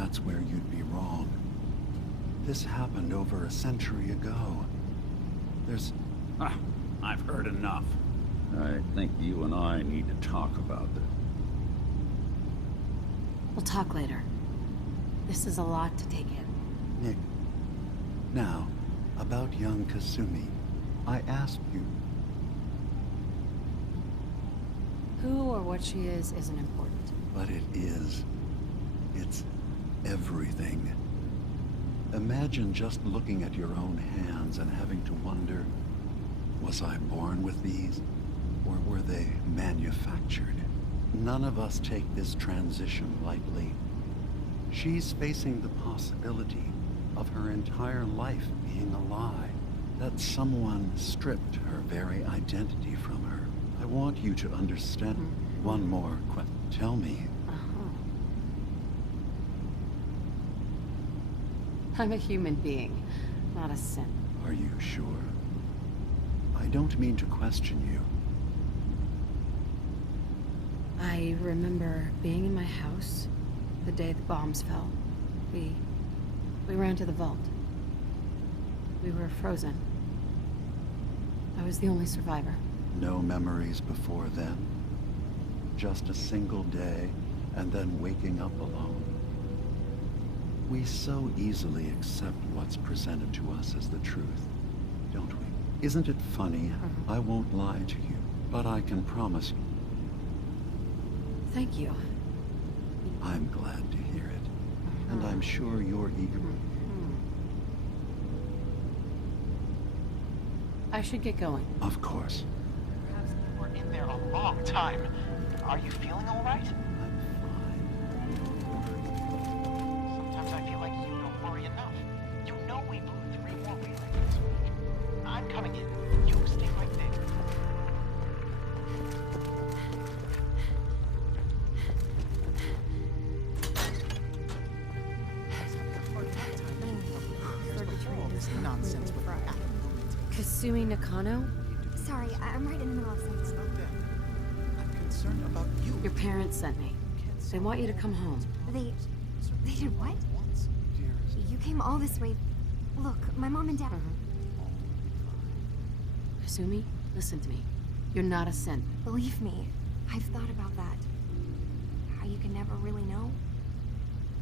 that's where you'd be wrong. This happened over a century ago. There's... Ah, I've heard enough. I think you and I need to talk about this. We'll talk later. This is a lot to take in. Nick, now, about young Kasumi. I asked you. Who or what she is isn't important. But it is. It's everything. Imagine just looking at your own hands and having to wonder, was I born with these? Or were they manufactured? None of us take this transition lightly. She's facing the possibility of her entire life being a lie. That someone stripped her very identity from her. I want you to understand. One more question. Tell me. I'm a human being, not a synth. Are you sure? I don't mean to question you. I remember being in my house the day the bombs fell. We ran to the vault. We were frozen. I was the only survivor. No memories before then? Just a single day, and then waking up alone? We so easily accept what's presented to us as the truth, don't we? Isn't it funny? I won't lie to you, but I can promise you. Thank you. I'm glad to hear it, and I'm sure you're eager. I should get going. Of course. We're in there a long time. Are you feeling all right? I'm Sometimes I feel like you don't worry enough. You know we blew 3 more relays this week. I'm coming in. You stay right there. Nonsense with that. Kasumi Nakano? Sorry, I'm right in the middle of something. I'm concerned about you. Your parents sent me. They want you to come home. They did what? You came all this way. Look, my mom and dad... Kasumi, listen to me. You're not a synth. Believe me, I've thought about that. How you can never really know.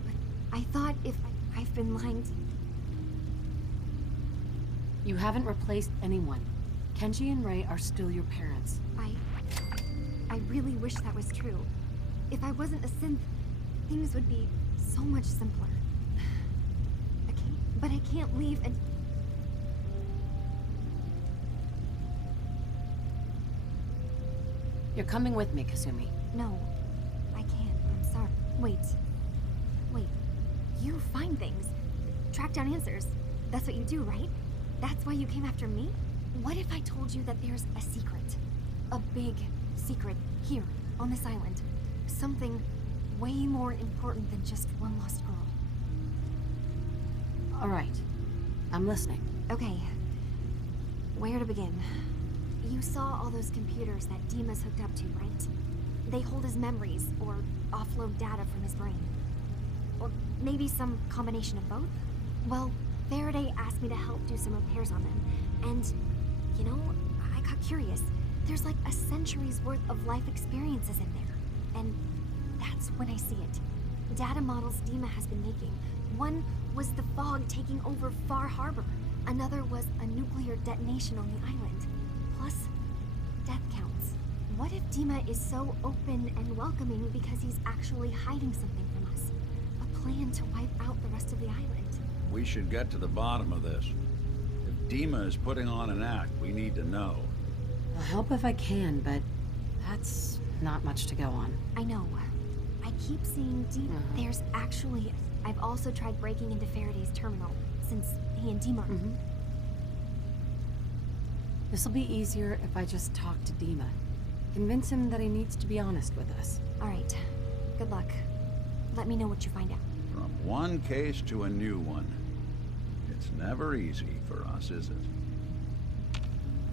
But I thought if I've been lying to... You haven't replaced anyone. Kenji and Rei are still your parents. I really wish that was true. If I wasn't a synth, things would be so much simpler. But I can't leave and... You're coming with me, Kasumi. No, I can't. I'm sorry. Wait. You find things. Track down answers. That's what you do, right? That's why you came after me? What if I told you that there's a secret? A big secret here, on this island. Something way more important than just one lost girl. All right. I'm listening. Okay. Where to begin? You saw all those computers that Dima's hooked up to, right? They hold his memories, or offload data from his brain. Or maybe some combination of both? Well, Faraday asked me to help do some repairs on them, and, you know, I got curious. There's like a century's worth of life experiences in there, and that's when I see it. Data models Dima has been making. One was the fog taking over Far Harbor. Another was a nuclear detonation on the island. Plus, death counts. What if Dima is so open and welcoming because he's actually hiding something from us? A plan to wipe out the rest of the island. We should get to the bottom of this. If Dima is putting on an act, we need to know. I'll help if I can, but that's not much to go on. I know. I keep seeing Dima. There's actually... I've also tried breaking into Faraday's terminal, since he and Dima... This'll be easier if I just talk to Dima. Convince him that he needs to be honest with us. Alright. Good luck. Let me know what you find out. From one case to a new one. It's never easy for us, is it?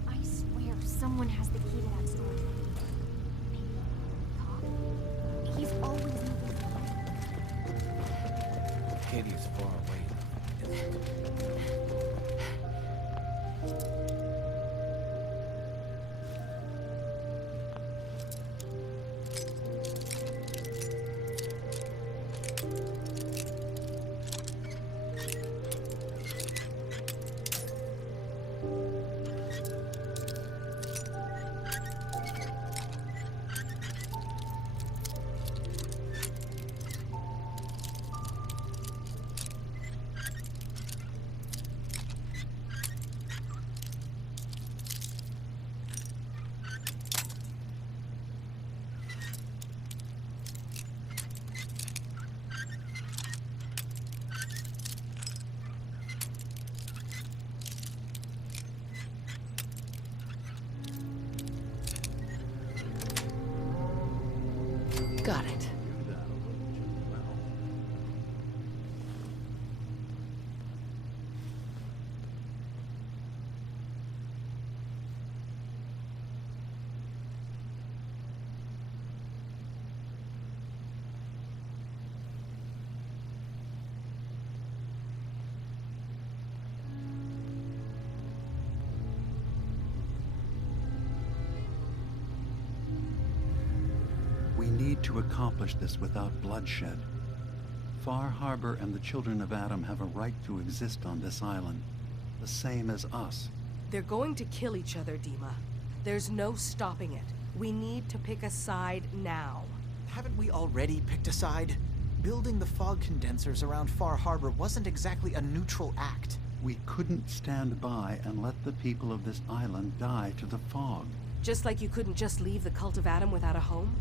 I swear someone has the key to that storage room. Maybe Cobb? He's always moving. Acadia's far away. Got it. We need to accomplish this without bloodshed. Far Harbor and the Children of Adam have a right to exist on this island, the same as us. They're going to kill each other, Dima. There's no stopping it. We need to pick a side now. Haven't we already picked a side? Building the fog condensers around Far Harbor wasn't exactly a neutral act. We couldn't stand by and let the people of this island die to the fog. Just like you couldn't just leave the Cult of Adam without a home?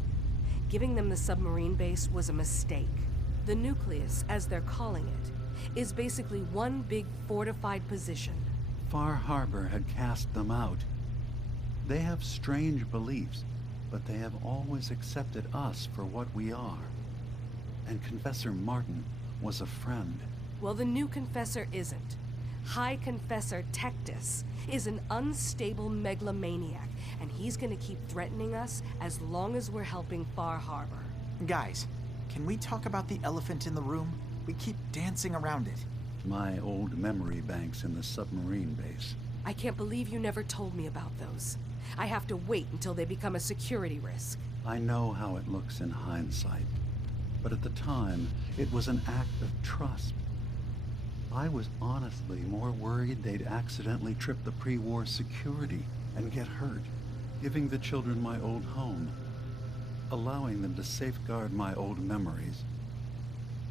Giving them the submarine base was a mistake. The nucleus, as they're calling it, is basically one big fortified position. Far Harbor had cast them out. They have strange beliefs, but they have always accepted us for what we are. And Confessor Martin was a friend. Well, the new Confessor isn't. High Confessor Tectus is an unstable megalomaniac, and he's gonna keep threatening us as long as we're helping Far Harbor. Guys, can we talk about the elephant in the room? We keep dancing around it. My old memory banks in the submarine base. I can't believe you never told me about those. I have to wait until they become a security risk. I know how it looks in hindsight, but at the time, it was an act of trust. I was honestly more worried they'd accidentally trip the pre-war security and get hurt, giving the children my old home, allowing them to safeguard my old memories.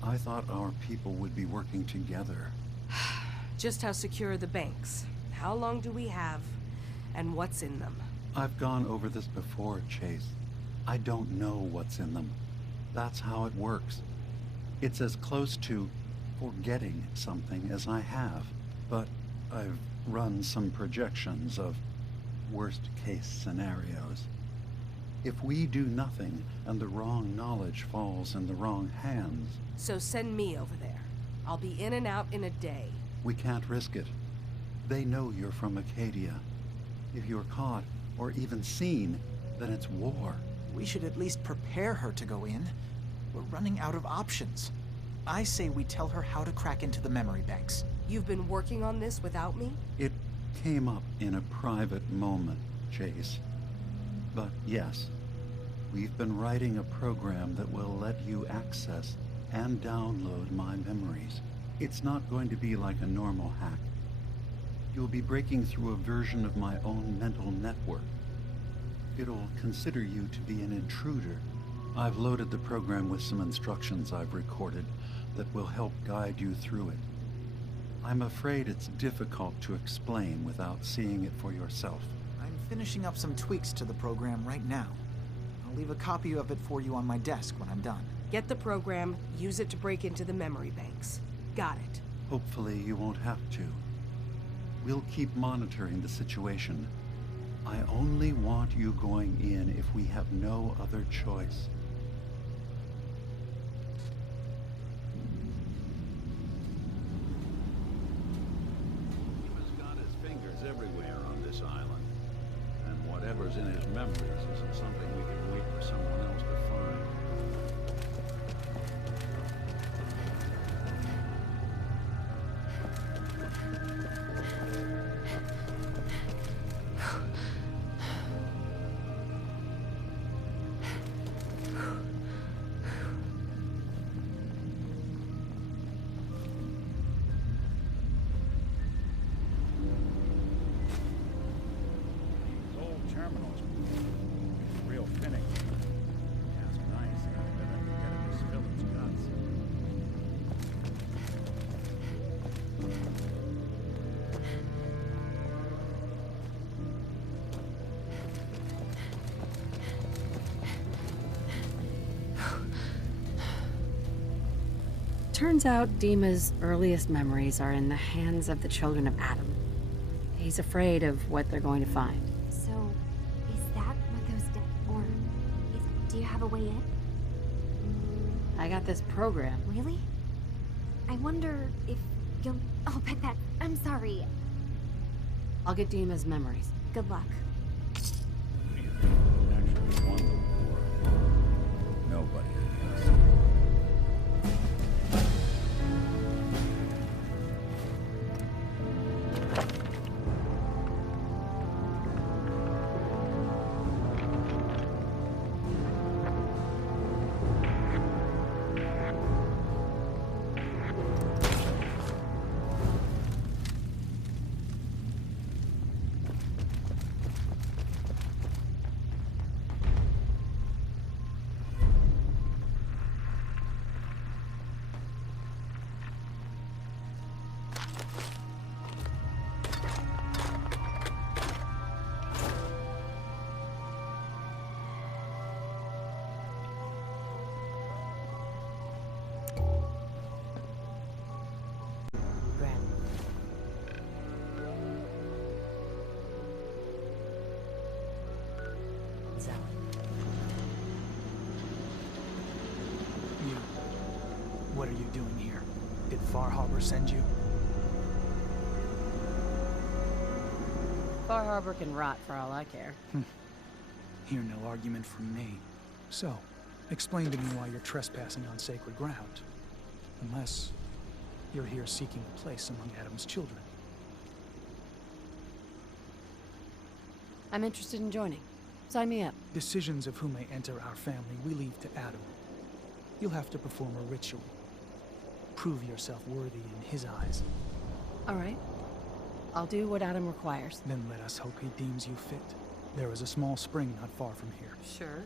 I thought our people would be working together. Just how secure are the banks? How long do we have? And what's in them? I've gone over this before, Chase. I don't know what's in them. That's how it works. It's as close to forgetting something as I have, but I've run some projections of worst-case scenarios. If we do nothing and the wrong knowledge falls in the wrong hands... So send me over there. I'll be in and out in a day. We can't risk it. They know you're from Acadia. If you're caught, or even seen, then it's war. We should at least prepare her to go in. We're running out of options. I say we tell her how to crack into the memory banks. You've been working on this without me? It came up in a private moment, Chase. But yes, we've been writing a program that will let you access and download my memories. It's not going to be like a normal hack. You'll be breaking through a version of my own mental network. It'll consider you to be an intruder. I've loaded the program with some instructions I've recorded that will help guide you through it. I'm afraid it's difficult to explain without seeing it for yourself. I'm finishing up some tweaks to the program right now. I'll leave a copy of it for you on my desk when I'm done. Get the program, use it to break into the memory banks. Got it. Hopefully you won't have to. We'll keep monitoring the situation. I only want you going in if we have no other choice. He's got his fingers everywhere on this island. And whatever's in his memories isn't something we can wait for someone else to find. Turns out Dima's earliest memories are in the hands of the children of Adam. He's afraid of what they're going to find. So, is that what those do you have a way in? I got this program. Really? I wonder if you'll... Oh, Pipette, I'm sorry. I'll get Dima's memories. Good luck. Actually won the war. Nobody, I guess. What are you doing here? Did Far Harbor send you? Far Harbor can rot for all I care. Hear no argument from me. So, explain to me why you're trespassing on sacred ground. Unless you're here seeking a place among Adam's children. I'm interested in joining. Sign me up. Decisions of who may enter our family we leave to Adam. You'll have to perform a ritual. Prove yourself worthy in his eyes. All right. I'll do what Adam requires. Then let us hope he deems you fit. There is a small spring not far from here. Sure.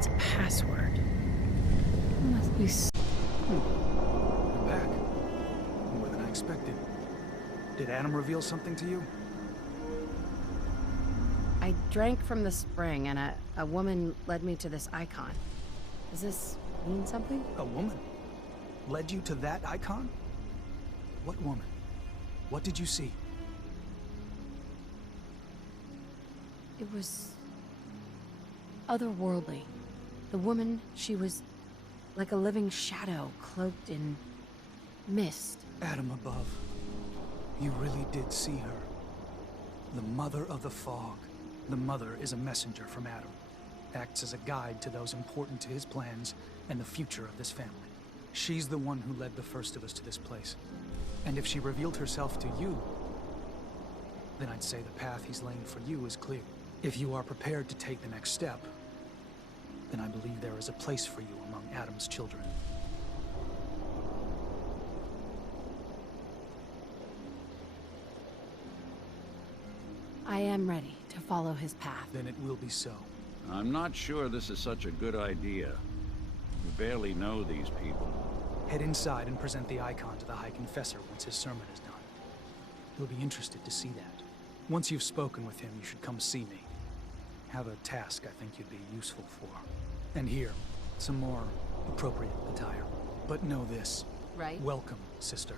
activates a password. Must be I'm back. More than I expected. Did Adam reveal something to you? I drank from the spring, and a woman led me to this icon. Does this mean something? A woman? Led you to that icon? What woman? What did you see? It was otherworldly. The woman, she was like a living shadow cloaked in mist. Adam above. You really did see her. The Mother of the Fog. The Mother is a messenger from Adam. Acts as a guide to those important to his plans and the future of this family. She's the one who led the first of us to this place. And if she revealed herself to you, then I'd say the path he's laying for you is clear. If you are prepared to take the next step, then I believe there is a place for you among Adam's children. I am ready to follow his path. Then it will be so. I'm not sure this is such a good idea. We barely know these people. Head inside and present the icon to the High Confessor once his sermon is done. He'll be interested to see that. Once you've spoken with him, you should come see me. Have a task I think you'd be useful for. And here, some more appropriate attire. But know this. Right? Welcome, sister.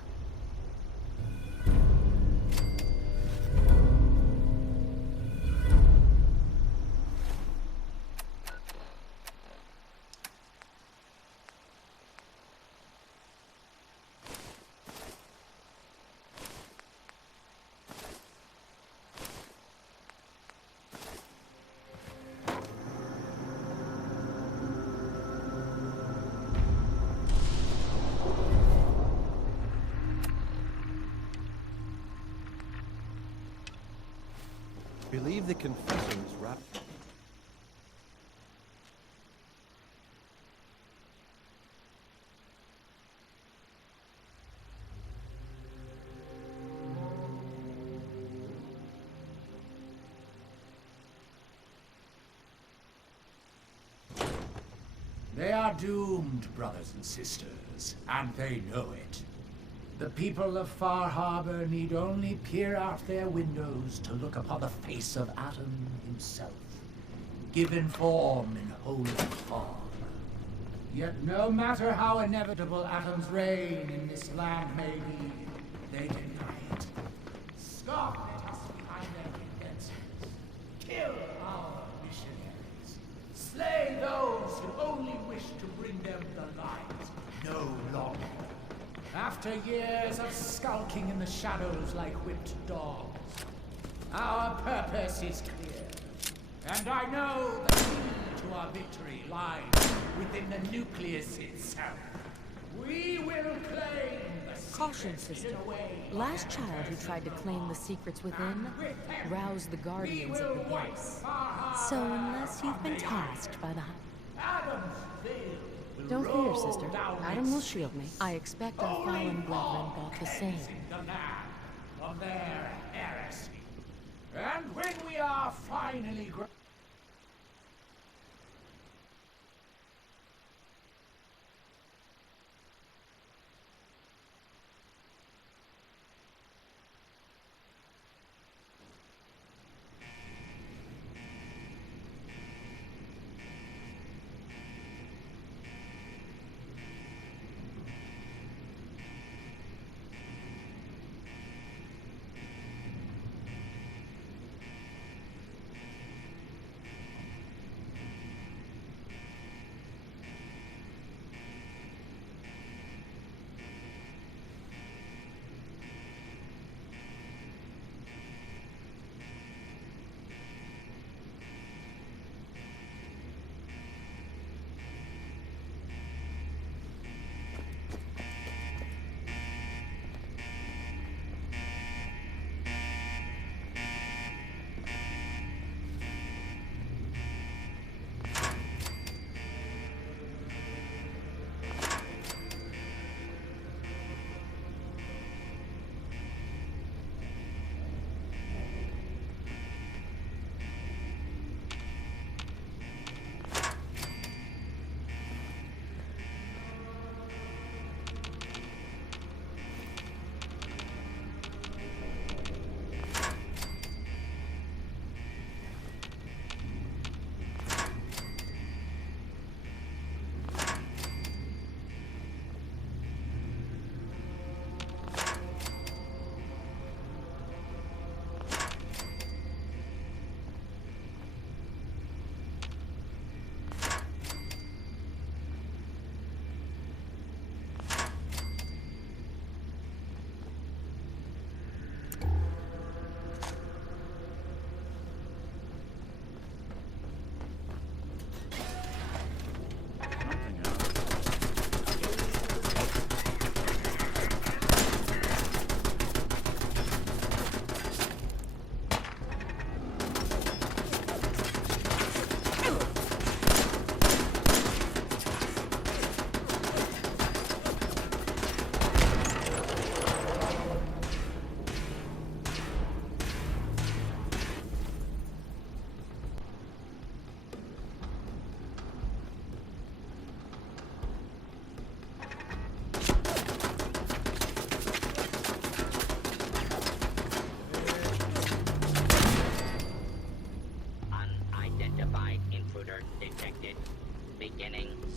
Believe the confession is wrapped. They are doomed, brothers and sisters, and they know it. The people of Far Harbor need only peer out their windows to look upon the face of Adam himself, given form in holy form. Yet no matter how inevitable Adam's reign in this land may be, they deny it. Scoff at us behind their defenses. Kill our missionaries. Slay those who only wish to bring them the light no longer. After years of skulking in the shadows like whipped dogs, our purpose is clear. And I know the key to our victory lies within the nucleus itself. We will claim the Caution, secrets sister. in a way Last child who tried to claim the secrets within roused the guardians of the gates. So unless you've been tasked by the Adam's veil will Don't fear, roll sister. down Adam its will shield me. I expect our fallen brethren thought the same. the land of their heresy. And when we are finally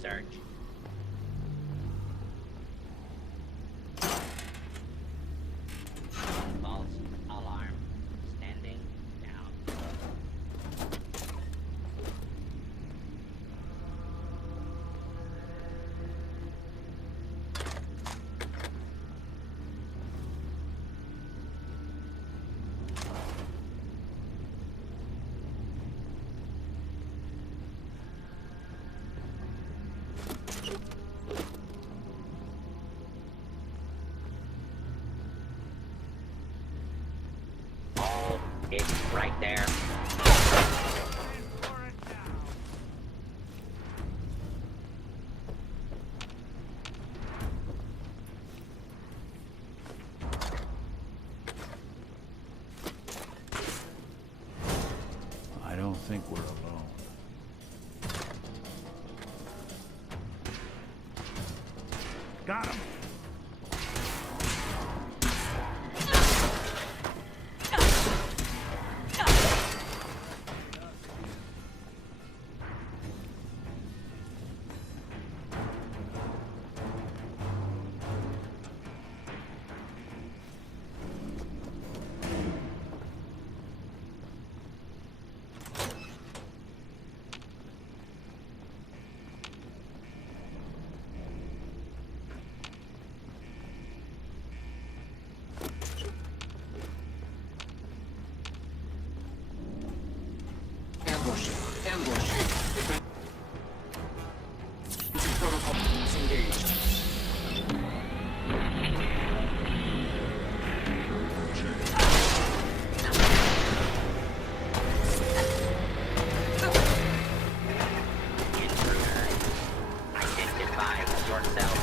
search. False alarm. Standing down. Oh, it's right there. I don't think we're alone. Got him. Ambush. Ambush. Protocol engaged. Intruder. Identify yourself.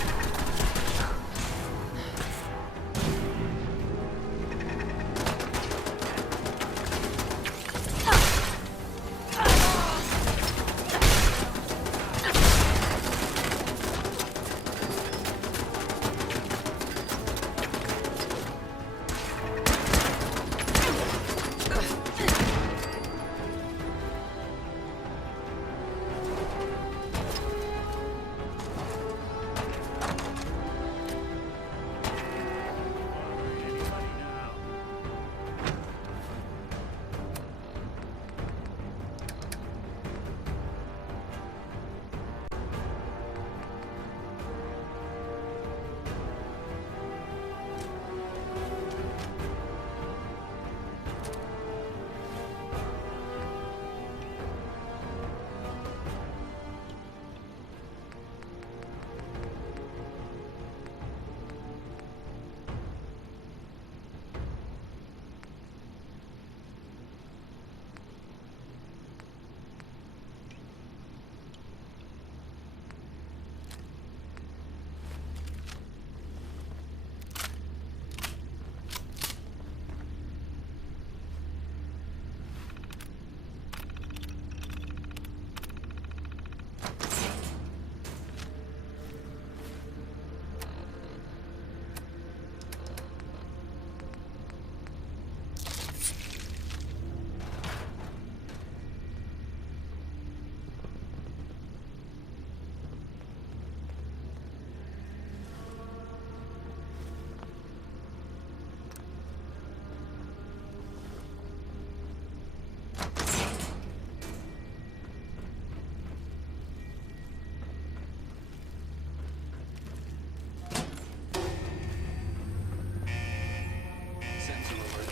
Sentinel alert.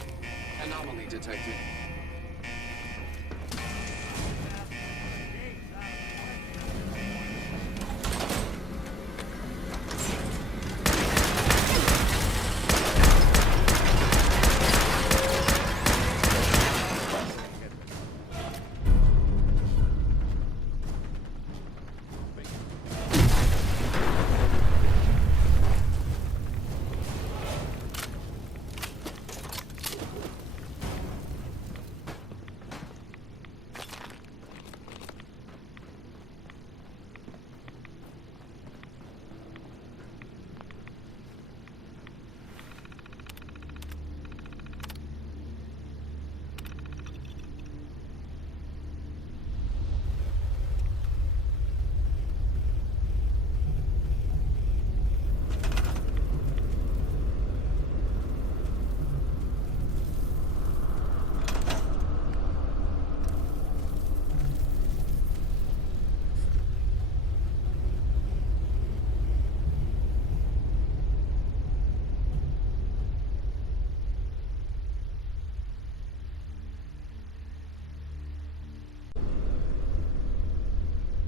Anomaly detected.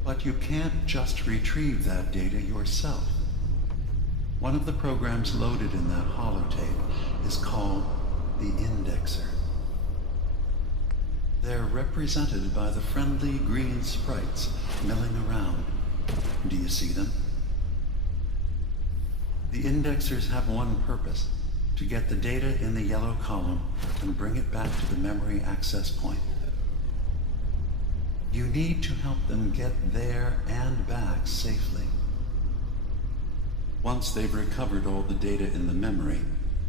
But you can't just retrieve that data yourself. One of the programs loaded in that holotape is called the Indexer. They're represented by the friendly green sprites milling around. Do you see them? The Indexers have one purpose: to get the data in the yellow column and bring it back to the memory access point. You need to help them get there and back safely. Once they've recovered all the data in the memory,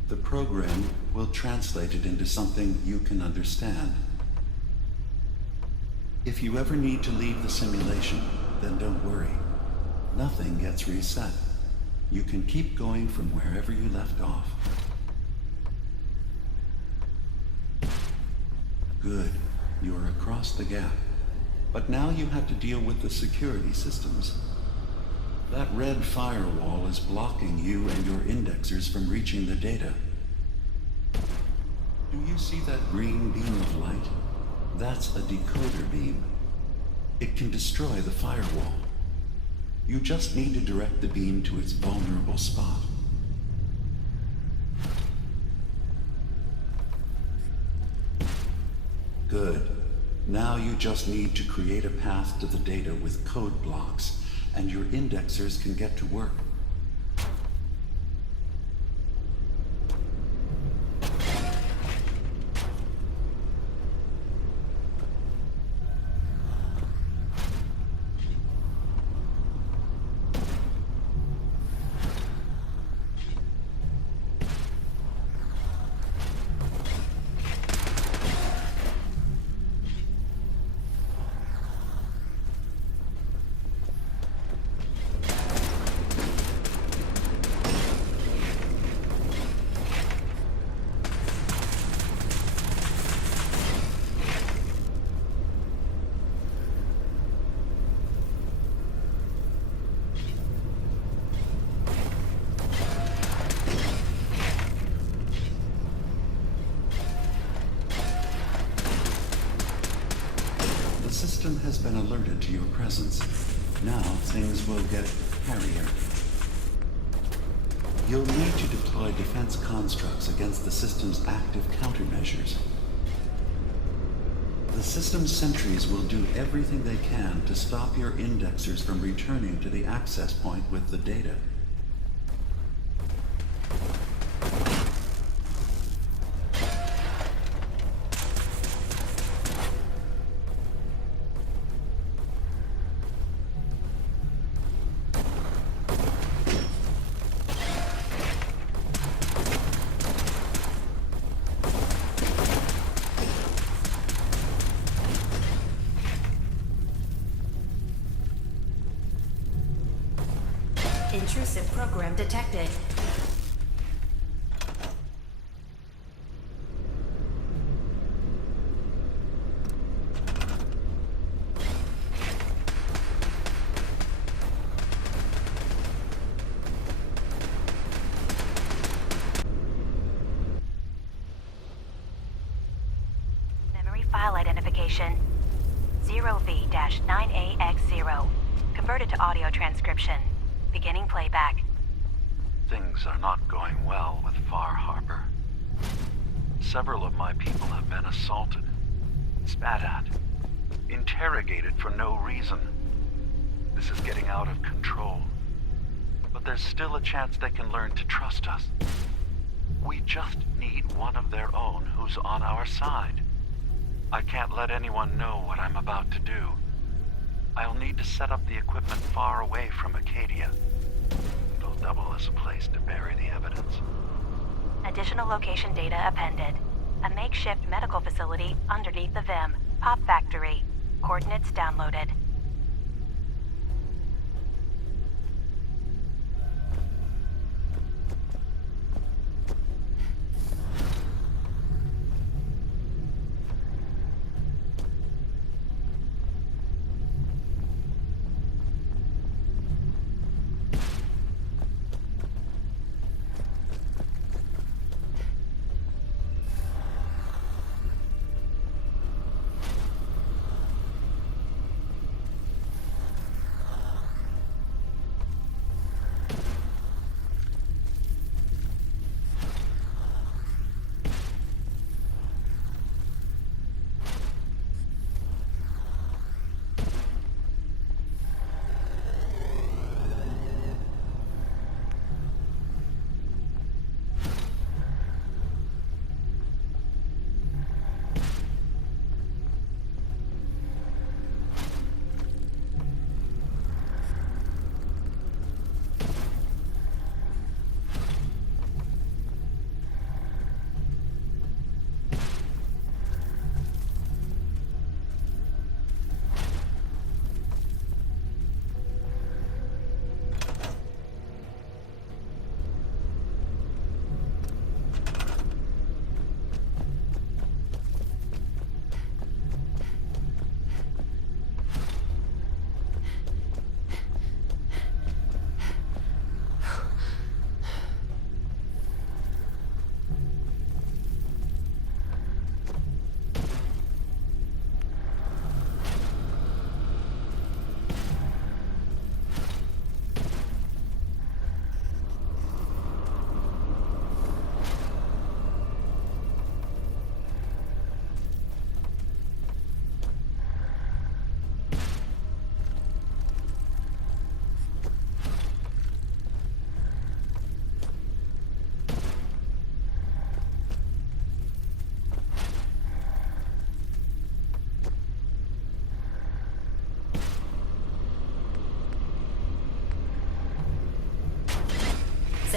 the program will translate it into something you can understand. If you ever need to leave the simulation, then don't worry. Nothing gets reset. You can keep going from wherever you left off. Good. You're across the gap. But now you have to deal with the security systems. That red firewall is blocking you and your indexers from reaching the data. Do you see that green beam of light? That's a decoder beam. It can destroy the firewall. You just need to direct the beam to its vulnerable spot. Good. Now you just need to create a path to the data with code blocks, and your indexers can get to work. The system has been alerted to your presence. Now things will get hairier. You'll need to deploy defense constructs against the system's active countermeasures. The system's sentries will do everything they can to stop your indexers from returning to the access point with the data. Intrusive program detected. Memory file identification 0V-9AX0. Converted to audio transcription. Beginning playback. Things are not going well with Far Harbor. Several of my people have been assaulted, spat at, interrogated for no reason. This is getting out of control. But there's still a chance they can learn to trust us. We just need one of their own who's on our side. I can't let anyone know what I'm about to do. I'll need to set up the equipment far away from Acadia. It'll double as a place to bury the evidence. Additional location data appended. A makeshift medical facility underneath the VIM. Pop Factory. Coordinates downloaded.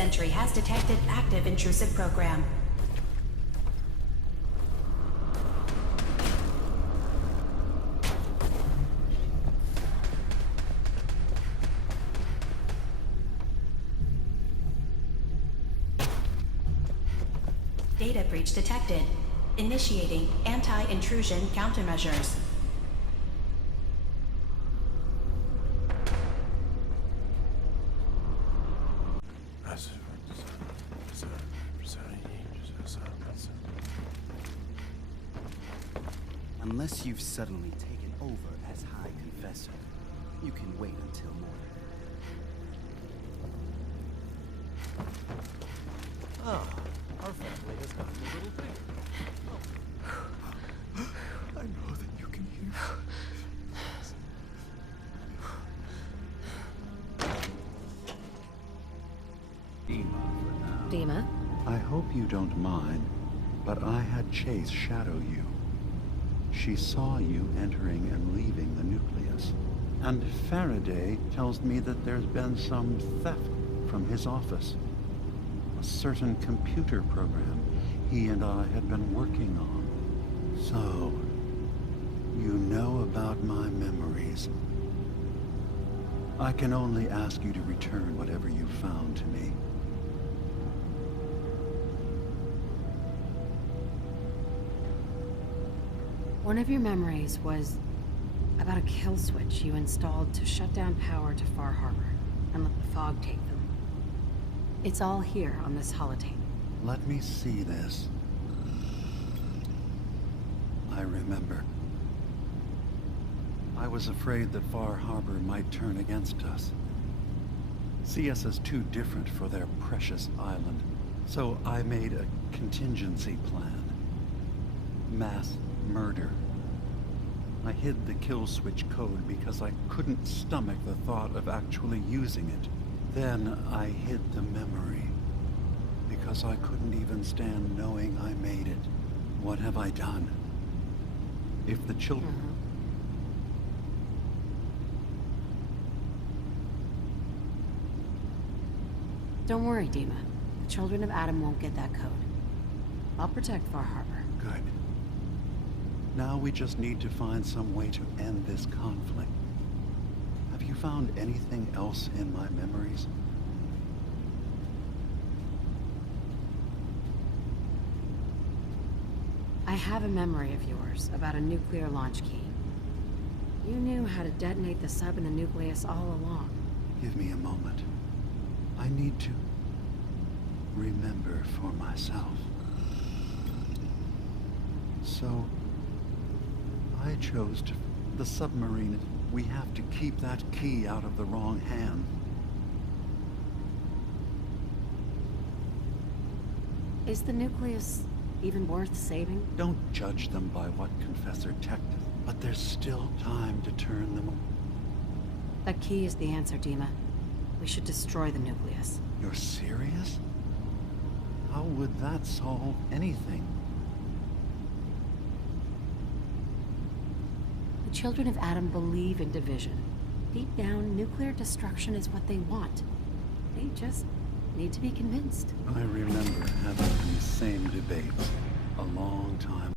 Sentry has detected active intrusive program. Data breach detected. Initiating anti-intrusion countermeasures. Unless you've suddenly taken over as High Confessor, you can wait until morning. Ah, our family has gotten a little bigger. I know that you can hear. Dima for now. Dima? I hope you don't mind, but I had Chase shadow you. She saw you entering and leaving the nucleus. And Faraday tells me that there's been some theft from his office. A certain computer program he and I had been working on. So, you know about my memories. I can only ask you to return whatever you found to me. One of your memories was about a kill switch you installed to shut down power to Far Harbor and let the fog take them. It's all here on this holotape. Let me see this. I remember. I was afraid that Far Harbor might turn against us. See us as too different for their precious island. So I made a contingency plan. Mass murder. I hid the kill switch code because I couldn't stomach the thought of actually using it. Then I hid the memory because I couldn't even stand knowing I made it. What have I done? If the children... Don't worry, Dima. The children of Adam won't get that code. I'll protect Far Harbor. Good. Now we just need to find some way to end this conflict. Have you found anything else in my memories? I have a memory of yours about a nuclear launch key. You knew how to detonate the sub in the nucleus all along. Give me a moment. I need to remember for myself. So, I chose to... The submarine, we have to keep that key out of the wrong hand. Is the nucleus even worth saving? Don't judge them by what Confessor Tech does, but there's still time to turn them... That key is the answer, Dima. We should destroy the nucleus. You're serious? How would that solve anything? The children of Adam believe in division. Deep down, nuclear destruction is what they want. They just need to be convinced. I remember having these same debates a long time